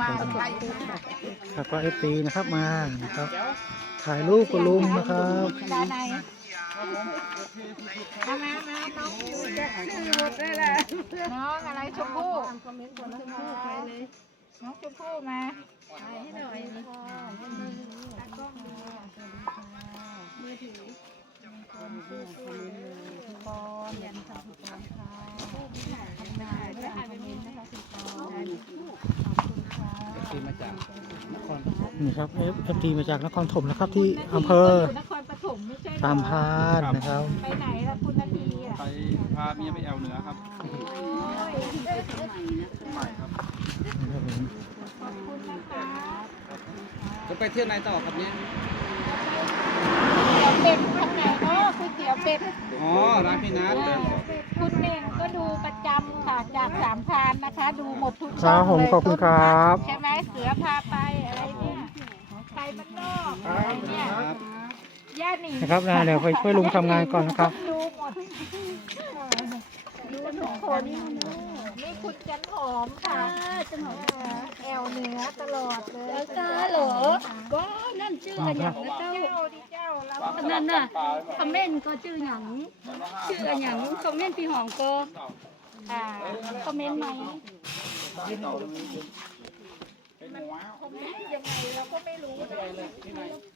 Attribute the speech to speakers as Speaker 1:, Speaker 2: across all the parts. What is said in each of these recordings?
Speaker 1: มาไทย
Speaker 2: แล้วก็เอฟซีนะครับมานะครับถ่ายรูปกับลุงนะครับ
Speaker 1: ด้านในมามามาน้องอยู่จะหมดได้แหละน้องอะไรชมพู่น้องชมพู่มา นี่ค
Speaker 3: รั
Speaker 2: บเอฟซีมาจากนครปฐมนะครับ ที่อำเภอ
Speaker 1: นครปฐมไม่ใช่เหรอ
Speaker 2: ตามพานนะครับ
Speaker 1: ไปไหนล่ะคุณนาทีอะ
Speaker 3: ไปพาเมียไปแอวเหนือครับ
Speaker 1: โอ้ย
Speaker 3: ใหม่ครับ
Speaker 2: นะครับผม
Speaker 1: ขอบคุณนะคะ
Speaker 3: จะไปเที่ยวไหนต่อครับเนี่ย
Speaker 1: เตี๋ยวเป็ดทางไหนเนาะก๋วยเตี๋ยวเป็ด
Speaker 3: อ๋อร้านพี่นัท
Speaker 1: คุณเน่งก็ดูประจำค่ะจากสามพานนะคะ ดูหมดทุก
Speaker 2: ค
Speaker 1: ช่
Speaker 2: รั
Speaker 1: อบง
Speaker 2: ผม
Speaker 1: เลย
Speaker 2: ขอบคุณครับ
Speaker 1: ใช่ไหมเสือพาไปอะไรเนี่ยไปบ้านนอกอะไรเนี่ย
Speaker 3: ครับ
Speaker 1: ย่าห นิง
Speaker 2: นะครับนะเดี๋ยวไปช่วยลุงทำงานก่อนนะครับ
Speaker 1: ดูหมดดูทุกคนนี่คุณจันหอมค่ะจันหอมแอลเหนือตลอดเลย
Speaker 4: จ้าเหรอก็นั่นชื่ออะไรอย่างนะเจ้า
Speaker 1: เจ้าดิเจ้าเรา
Speaker 4: อันนั้นน่ะคอมเมนต์ก็ชื่ออย่างชื่ออะไรอย่างคอมเมนต์พี่หอมก็
Speaker 1: อ่า
Speaker 4: คอมเมนต์ไหม
Speaker 1: มันคอมเมนต์ยังไงเราก็ไม่รู้นะ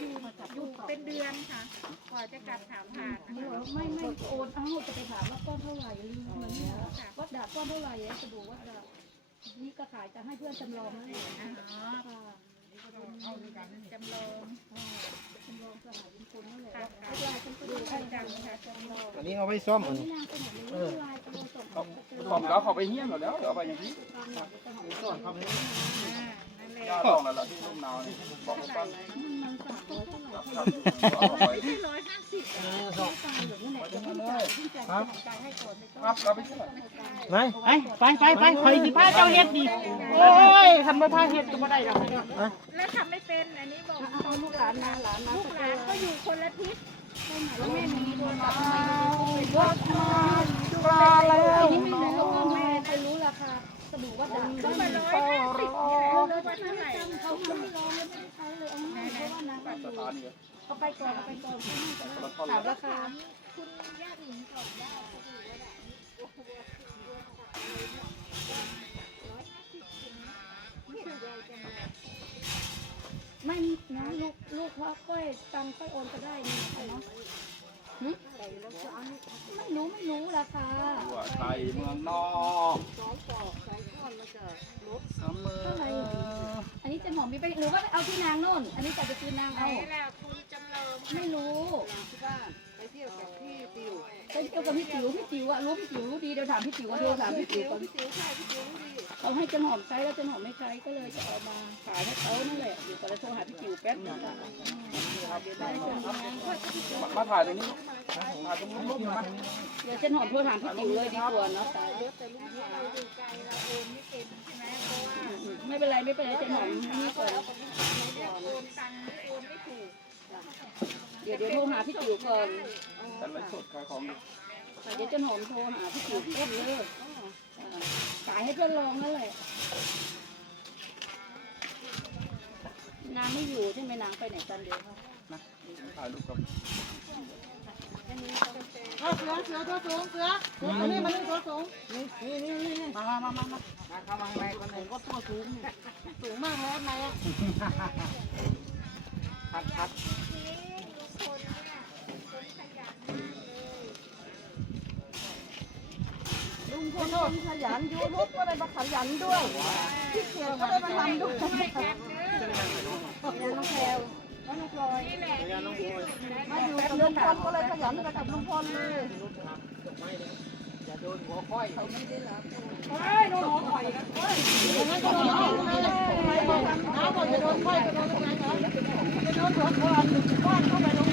Speaker 3: อ
Speaker 1: ยู่อยู่เป็นเดือนค่ะกว่าจะกลับถามหานะคะ
Speaker 4: ไม่ไม่โอนเอ้าจะไปถามว่าก้อนเท่าไหร่ลืมมันเนี่ยวัดดาบก้อนเท่าไหร่อะสะดวกวัดดาบนี่ก็ขายจะให้เพื่อนจำลองนั่นเอง
Speaker 1: อ๋อ
Speaker 4: ค่ะ
Speaker 1: จำลอง
Speaker 4: จำลองสหายเป็นคนนั่นแหละ
Speaker 1: ค่ะ
Speaker 4: วัดลายจำเป็น
Speaker 1: ดูให้จังค่ะจำลอง
Speaker 3: อันนี้เอาไว้ซ่อมอัน
Speaker 4: นี่
Speaker 3: นี้
Speaker 4: นางเป็นแบบนี้ลายจำลองส่ง
Speaker 3: ผมแล้วเขาไปเฮี้ยนหมดแล้วเดี๋ยวเอาไปอย่างนี้
Speaker 1: อ่านั่นแหละ
Speaker 3: ย่าต้องแล้วล่ะที่ร่มหนาวนี่บอกให้ฟัง
Speaker 4: มันสามร้อยเท่าไหร่
Speaker 3: ค รับเอาไป
Speaker 1: ไม่ใช่ร้อยห้าสิบ
Speaker 3: ครับเราไปเที่ย
Speaker 2: ไปไปไปไปคอยสิพาเจ้าเฮ็ดดิโอ้ยทำมาพาเฮ็ดก็บ่ได้หรอก
Speaker 1: แล้วทำไม่เป็นอันนี้บอก
Speaker 4: ลูกหลานมาหลานมา
Speaker 1: ลูกหลานก็อยู่คนละทิศ
Speaker 4: แม่มีโทรศัพท์ไหม
Speaker 1: รามาแล้
Speaker 4: อั
Speaker 1: วน
Speaker 4: นี้ไม่รู้ว่าแม่ใครรู้ราคาสบู่วัดดัง
Speaker 1: ก็มาร้อยห้าสิบนี่แหละรถเท่าไหร่
Speaker 4: เขาไม่ลองไม่ได้ เลยเอาให้เพราะว่านะ
Speaker 3: สถานี
Speaker 4: เอาไปก่อนเอาไปก่อน
Speaker 3: คนละท่อน
Speaker 4: ถามราคา
Speaker 1: คุณย่าหญิงก่อนย่าเขาดูว่าได้
Speaker 4: ไม่นะลูกลูกว่าค่อยตังค่อยโอนก็ได้นี่เนาะหึไม่รู้ไม่รู้ราคา
Speaker 3: ทั่วไทยเมืองนอก เสม
Speaker 4: เท่าไหร่อันนี้จะหอมมีไปหรือว่าไปเอาที่นางโน่น อันนี้จะไปคืนนาง
Speaker 1: เอาน
Speaker 4: เอา
Speaker 1: ล่ะคุณจำลอง
Speaker 4: ไม่รู้ไปเที่ยวกับพี่ติวไปเที่ยวกับพี่ติ๋วพี่ติ๋วอะรู้พี่ติ๋วรู้ดีเดี๋ยวถามพี่ติ๋วเดี๋ยวถามพี่ติ๋วก่อน เขาให้จันหอมใช้แล้วจันหอมไม่ใช้ก็เลยจะเอามาขายให้เขานั่นแหละอยู่ก่อนแล้วโทรหาพี่ติ๋วแป๊บนึงค่ะได้จันหอม
Speaker 3: มาถ่ายตรงนี้ถ่ายตรงนี้มา
Speaker 4: เดี๋ยวจันหอมโทรถามพี่ติ๋วเลยดีกว่าเนาะ
Speaker 1: เราอยู่ไกลเราโอนไม่เป็นใช่ไหมเพราะว่า
Speaker 4: ไม่เป็นไรไม่เป็นไรจันหอมนี่ก่อน
Speaker 1: โอนตังค์โอนไม่ถูก
Speaker 4: เดี๋ยวเดี๋ยวโทรหาพี่ติ๋วก่อน
Speaker 3: แต่ไรสดขายของอยู่
Speaker 4: เดี๋ยวจันหอมโทรหาพี่ติ๋วแป๊บเลย ขายให้เพื่อนลองนั่นแหละ นางไม่อยู่ใช่ไหมนางไปไหนกันเดี๋ยวค่ะ
Speaker 3: นะถ่ายรูปกับ
Speaker 1: เสือเสือตัวสูงเสือเสือนี่มันตัวสูงนี่นี่นี่นี่มามามามามาเข้ามาข้างในคนไหนก็ตัวสูงสูงมากเลยข้างในอะ
Speaker 3: พัดพัด
Speaker 1: ลุงพลคนขยัน ยูทูบก็ได้มาขยันด้วยพี่เขียวก็ได้มาทำด้วยน้องแพลวน้องพลอยมาอยู่กับลุงพลก็เลยขยันไปกับลุงพลเลย
Speaker 3: อย่าโดนหัวค่อย
Speaker 1: เฮ้ยโดนหัวข่อยกันเฮ้ยอย่างนั้นก็โดนหัวเลย
Speaker 2: โดนไฟจะโดนอะไรเหรอจะโดนหัวควันควันเข้าไปตรง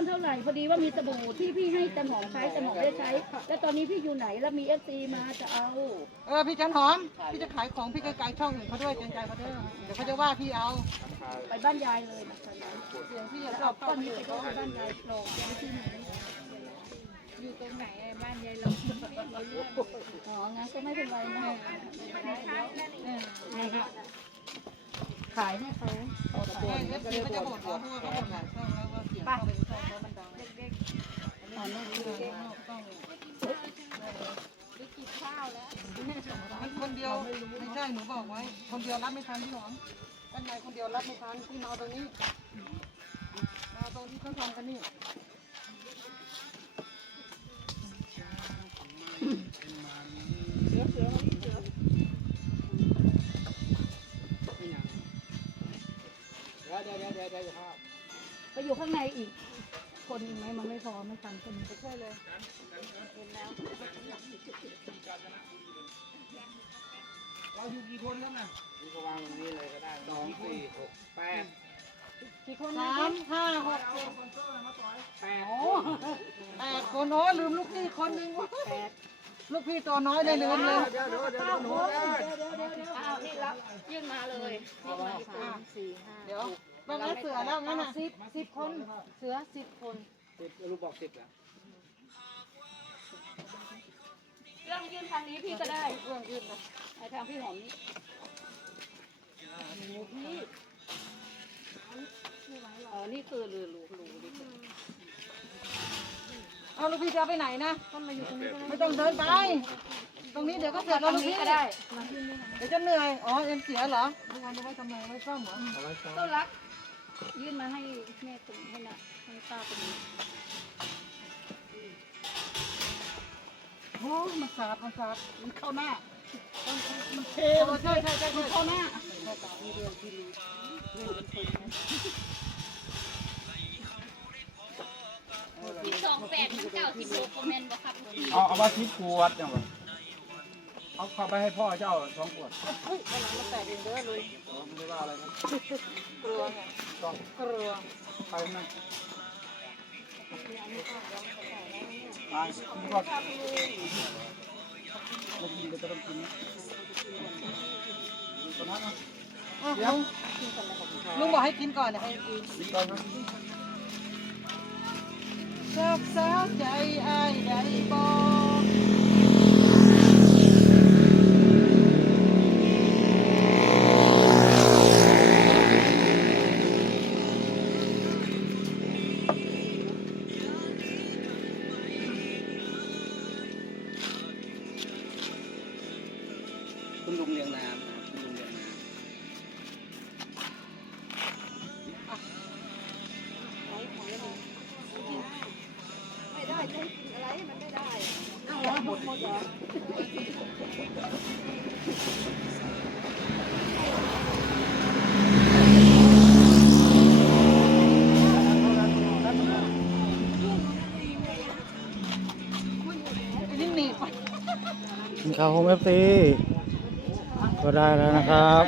Speaker 2: อ
Speaker 4: นเท่าไหร่พอดีว่ามีสบู่ที่พี่ให้จันหอมใช้จันหอมได้ใช้ แล้วตอนนี้พี่อยู่ไหนแล้วมีเอฟซีมาจะเอา
Speaker 2: เออพี่จันหอม พี่จะขายของพี่ไกลๆช่องอื่นเขาด้วยเกรงใจเขาด้วยเดี๋ยวเขาจะว่าพี่เอา
Speaker 4: ไปบ้านยายเลยนะคะนะ
Speaker 2: เสียงพี่อย่า
Speaker 4: แล้ว
Speaker 2: ชอ
Speaker 4: เอา
Speaker 2: บ
Speaker 4: ก้อนนี้ไปที่บ้านยายโปร่งไปที่ไหน
Speaker 1: อยู่ตรงไหนบ้านยายเรา
Speaker 4: อ๋องั้นก็ไม่เป็นไรนะ
Speaker 2: ขายให้เขาเอฟซีเขาจะบ่นเหรอเพราะว่าเขาบ่นหลายช่อง ไป
Speaker 4: ค
Speaker 2: นเดียวไม่ใช่หนูบอกไว้ คนเดียวรับไม่ทันพี่หอมด้านในคนเดียวรับไม่ทันพี่มาตรงนี้ มาตรงที่ข้างทางกันนี่
Speaker 5: เสือเสืเดี๋ยวเดี๋ยวเดี๋ยวเดี๋ยว
Speaker 4: ไปอยู่ข้างในอีก คนหนึงไหมมันไม่พอไม่ทันคนนี้ใช่เลย
Speaker 3: เราอยู่กี่คนแล้วนะนี่ก็วางตรงนี้เลยก็ได้สองสี่หกแปด
Speaker 4: กี่คน
Speaker 2: สามห้าหกเจ็ด
Speaker 3: แปด
Speaker 2: แปดคนโอ้ลืมลูกพี่คนหนึ่งวะลูกพี่ตัวน้อยได้ลืมเลย
Speaker 3: เดี๋ยวเดี๋ยวเดี๋ยวหนู
Speaker 4: อ้าวนี่รับยื่นมาเลยยื่นมาสามสี่ห้า
Speaker 2: เดี๋ยว บางงั้นเสือแล้วงั้นอะสิบสิบคน
Speaker 4: เสือสิบคน
Speaker 3: สิบลูกบอกสิบเหรอ
Speaker 4: เรื่องยื่นทางนี้พี่ก็ได้เรื่องยื่นนะไอ้ทางพี่หอมนี่หมูพี่เออนี่คือรูรูรูนี่คือ
Speaker 2: เอาลูกพี่จะเอาไปไหนนะไม่ต้องเดินไป ตรงนี้เดี๋ยวก็เสร็จแล้วลูกพี่
Speaker 4: ก็ได้
Speaker 2: เดี๋ยวจะเหนื่อย อ๋อเอ็มเสียเหรอทุกวันจะไว้ทำไมไว้ซ่อมเหรอ
Speaker 4: ต้นรัก ยื่นมาให้แม่ตรงให้นะให้ป้าตรงนี้
Speaker 2: โอ้มันสาดมันสาดมันเข้าหน้า มันเทมันใช่ใช่ใช่มันเข้าหน้า
Speaker 4: สองแปดถึงเก้าสิบโลคอมเมนต์บ่ครับ
Speaker 3: เอาเอามาสิบขวดจังวะ เอาเข้าไปให้พ่อเจ้าสองขวด
Speaker 2: เฮ้ยวันหลังมาแตกเองเด้อเลย
Speaker 3: อ๋อไม่ได้ว่าอะไรนะ
Speaker 2: กลัวไง
Speaker 3: ต้อง
Speaker 2: กลัว
Speaker 3: ไปนะไปกินก่อนไม่กินก็ต้องกินนะตอนนั้นนะ
Speaker 2: อ้าวลุงลุงบอกให้กินก่อนนะให้กิน
Speaker 3: กินก่อนนะ
Speaker 2: เสิร์ฟสาวใจอ้ายใดบอกา
Speaker 6: วโฮมเอฟซีก็ได้แล้วนะครับ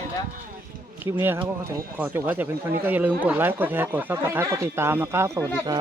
Speaker 6: คลิปนี้ครับก็ขอจบไว้แต่เพียงเท่านี้ก็อย่าลืมกดไลค์ กดแชร์ กดซับสไครต์กดติดตามนะครับ สวัสดีครับ